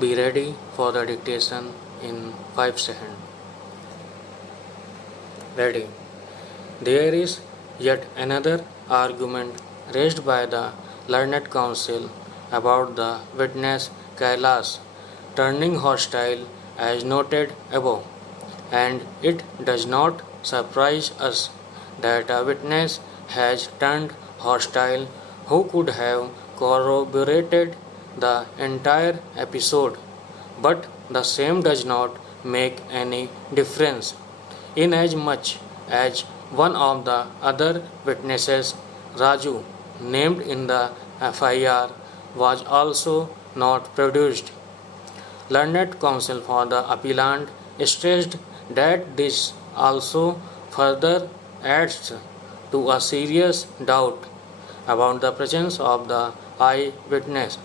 Be ready for the dictation in 5 seconds. Ready. There is yet another argument raised by the learned council about the witness Kailas turning hostile as noted above, and it does not surprise us that a witness has turned hostile who could have corroborated the entire episode, but the same does not make any difference inasmuch as one of the other witnesses, Raju, named in the FIR, was also not produced. Learned counsel for the appellant stressed that this also further adds to a serious doubt about the presence of the eyewitness,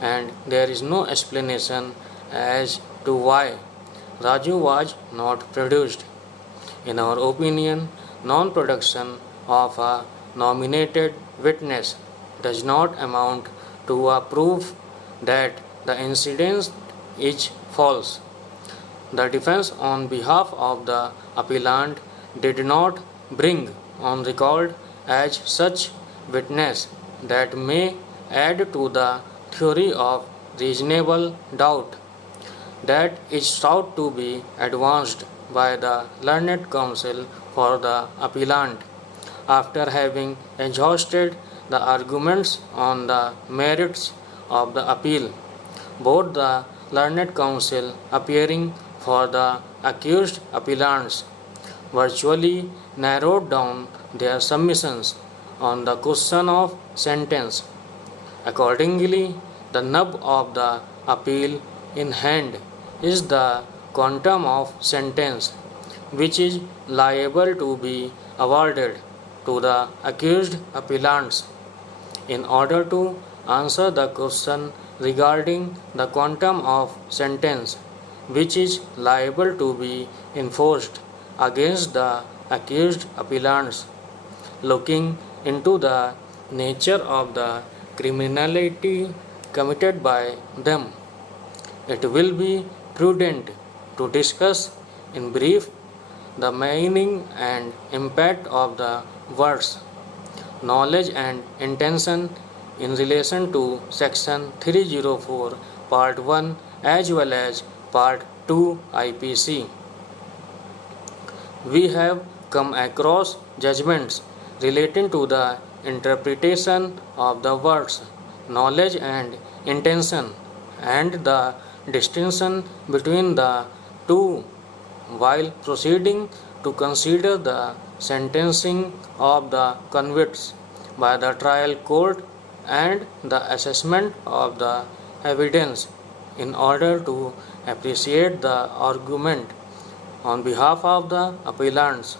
and there is no explanation as to why Raju was not produced. In our opinion, non-production of a nominated witness does not amount to a proof that the incident is false. The defense on behalf of the appellant did not bring on record as such witness that may add to the theory of reasonable doubt that is sought to be advanced by the learned counsel for the appellant. After having exhausted the arguments on the merits of the appeal, both the learned counsel appearing for the accused appellants virtually narrowed down their submissions on the question of sentence. Accordingly, the nub of the appeal in hand is the quantum of sentence which is liable to be awarded to the accused appellants. In order to answer the question regarding the quantum of sentence which is liable to be enforced against the accused appellants, looking into the nature of the criminality committed by them, it will be prudent to discuss in brief the meaning and impact of the words knowledge and intention in relation to section 304 part 1 as well as part 2 IPC. We have come across judgments relating to the interpretation of the words knowledge and intention and the distinction between the two while proceeding to consider the sentencing of the convicts by the trial court and the assessment of the evidence in order to appreciate the argument on behalf of the appellants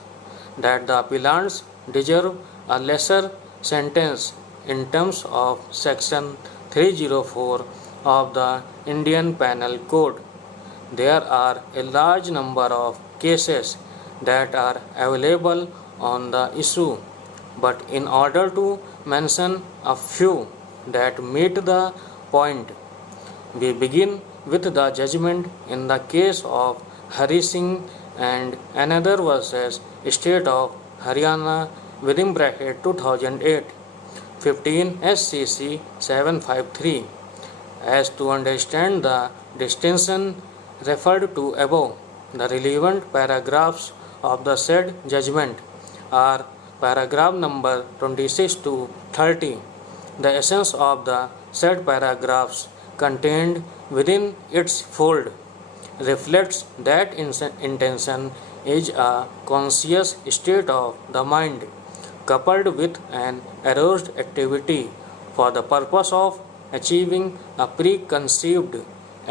that the appellants deserve a lesser sentence in terms of section 304 of the Indian Penal Code. There are a large number of cases that are available on the issue, but in order to mention a few that meet the point, we begin with the judgment in the case of Hari Singh and another versus State of Haryana within bracket 2008 15 SCC 753. As to understand the distinction referred to above, the relevant paragraphs of the said judgment are paragraph number 26 to 30. The essence of the said paragraphs contained within its fold reflects that intention is a conscious state of the mind coupled with an aroused activity for the purpose of achieving a preconceived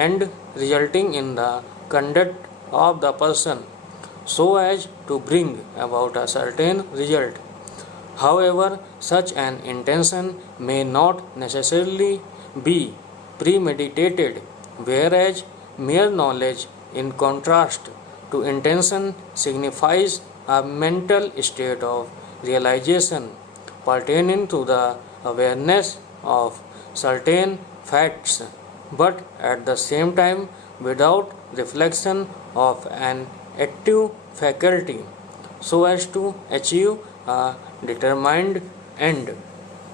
end resulting in the conduct of the person so as to bring about a certain result. However, such an intention may not necessarily be premeditated, whereas mere knowledge, in contrast to intention, signifies a mental state of realization pertaining to the awareness of certain facts but at the same time without reflection of an active faculty so as to achieve a determined end.